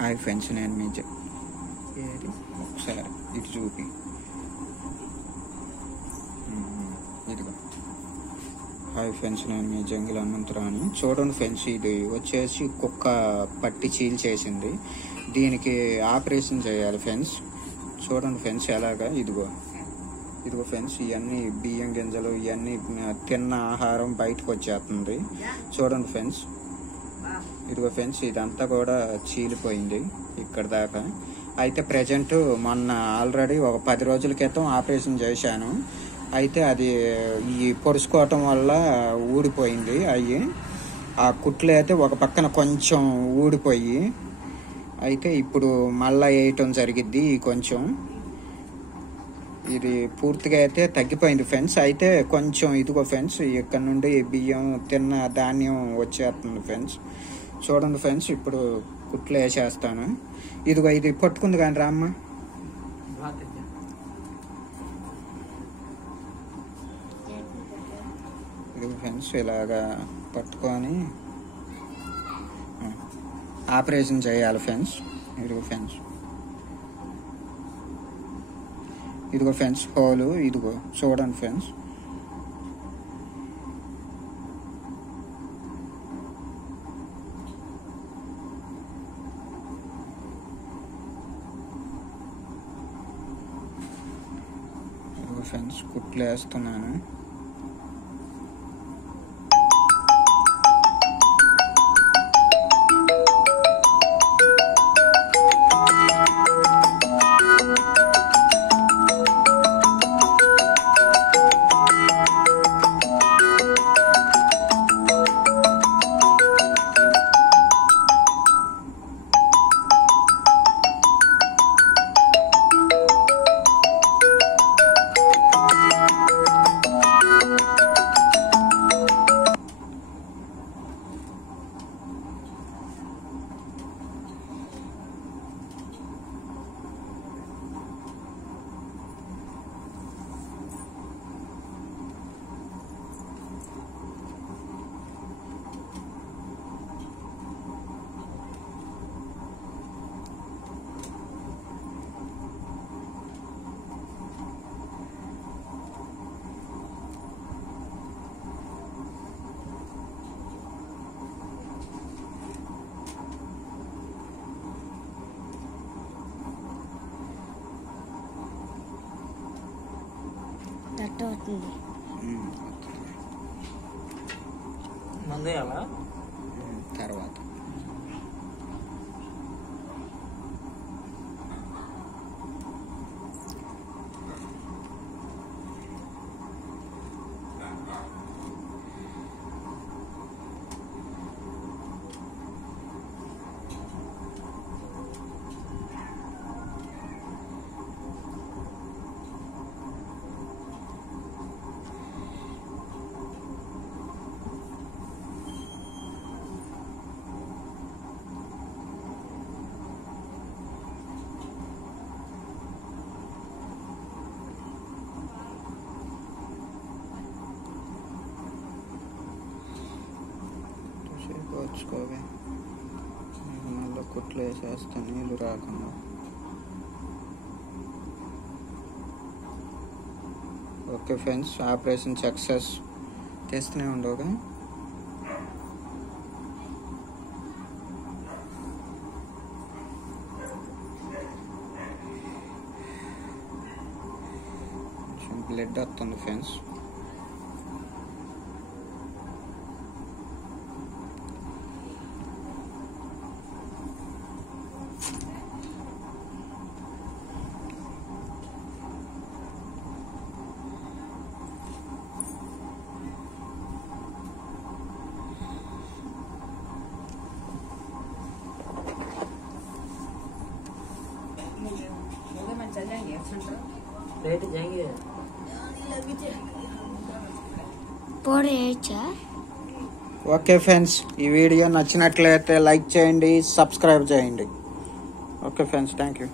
Hi friends, నేను మీ ఏది ఒకసారి ఇటు చూపి. ఇదిగో హాయ్ ఫ్రెండ్స్, నేను మీ జంగిల్ హనుమంతరావు. చూడండి ఫ్రెండ్స్, ఇది వచ్చేసి కుక్క పట్టి చీల్చేసింది. దీనికి ఆపరేషన్ చేయాలి ఫ్రెండ్స్. చూడండి ఫ్రెండ్స్ ఎలాగా. ఇదిగో ఫ్రెండ్స్, ఇవన్నీ బియ్యం గింజలు, ఇవన్నీ తిన్న ఆహారం బయటకు వచ్చేస్తుంది. చూడండి ఫ్రెండ్స్, ఇదిగో ఫ్రెండ్స్, ఇదంతా కూడా చీలిపోయింది ఇక్కడ దాకా. అయితే ప్రజెంట్ మొన్న ఆల్రెడీ ఒక 10 రోజుల క్రితం ఆపరేషన్ చేశాను. అయితే అది ఈ పొడుచుకోవటం వల్ల ఊడిపోయింది. ఆ కుట్లు అయితే ఒక పక్కన కొంచెం ఊడిపోయి, అయితే ఇప్పుడు మళ్ళా వేయటం జరిగిద్ది. కొంచెం ఇది పూర్తిగా అయితే తగ్గిపోయింది ఫ్రెండ్స్. అయితే కొంచెం ఇదిగో ఫ్రెండ్స్, ఇక్కడ నుండి బియ్యం తిన్న ధాన్యం వచ్చేస్తుంది ఫ్రెండ్స్. చూడండి ఫ్రెండ్స్, ఇప్పుడు కుట్లు వేసేస్తాను. ఇదిగో ఇది పట్టుకుంది కానీ రామ్మ. ఇదిగో ఫ్రెండ్స్, ఇలాగా పట్టుకొని ఆపరేషన్ చేయాలి ఫ్రెండ్స్. ఇదిగో ఫ్రెండ్స్ హోలు. ఇదిగో చూడండి ఫ్రెండ్స్. ఫ్రెండ్స్ కుట్లు వేస్తున్నాను. తర్వాత వచ్చుకోవే. మళ్ళీ కుట్లు వేసేస్తా నీళ్ళు రాకుండా. Okay friends, operation success. చేస్తూనే ఉండవుగా. కొంచెం బ్లడ్ వస్తుంది ఫ్రెండ్స్. ఓకే ఫ్రెండ్స్, ఈ వీడియో నచ్చినట్లయితే లైక్ చేయండి, సబ్స్క్రైబ్ చేయండి. Okay friends, thank you.